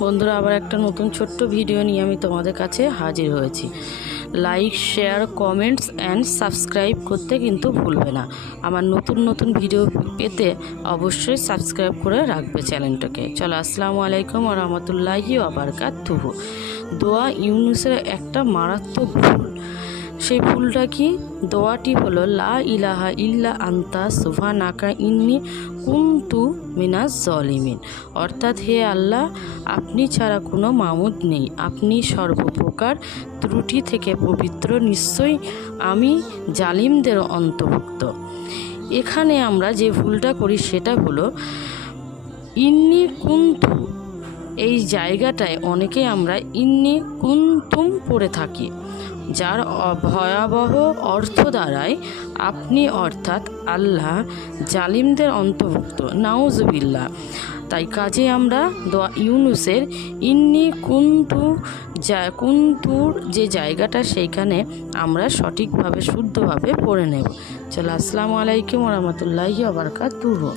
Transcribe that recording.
বন্ধুরা, আবার একটা নতুন ছোট্ট ভিডিও নিয়ে আমি তোমাদের কাছে হাজির হয়েছি। Like, share, comments and subscribe করতে কিন্তু ভুলবে না। আমার নতুন নতুন ভিডিও পেতে অবশ্যই সাবস্ক্রাইব করে রাখবে চ্যানেলটাকে। চলো, আসসালামু আলাইকুম ওয়া রাহমাতুল্লাহি ওয়া বারাকাতুহু। দোয়া ইউনুসের একটা মারাত্মক ভুল। সেই ভুলটা কি? দোয়াটি হলো লা ইলাহা ইল্লা আনতা সুবহানাকা ইন্নী কুনতু মিনাজ জালিমিন। অর্থাৎ, হে আল্লাহ, আপনি ছাড়া কোনো মাবুদ নেই, আপনি সর্বপ্রকার ত্রুটি থেকে পবিত্র, নিশ্চয়ই আমি জালিমদের অন্তর্ভুক্ত। এখানে আমরা যে ভুলটা করি সেটা হলো ইন্নী কুনতু। এই জায়গাটায় অনেকে আমরা ইন্নী কুনতুম পড়ে থাকি, যার ভয়াবহ অর্থ দাঁড়ায় আপনি, অর্থাৎ আল্লাহ জালিমদের অন্তর্ভুক্ত। নাউজুবিল্লাহ। তাই কাজে আমরা দোয়া ইউনুসের ইন্নী কুনতুর যে জায়গাটা, সেইখানে আমরা সঠিকভাবে শুদ্ধভাবে পড়ে নেব। চলো, আসসালামু আলাইকুম ওয়া রাহমাতুল্লাহি ওয়া বারাকাতুহু।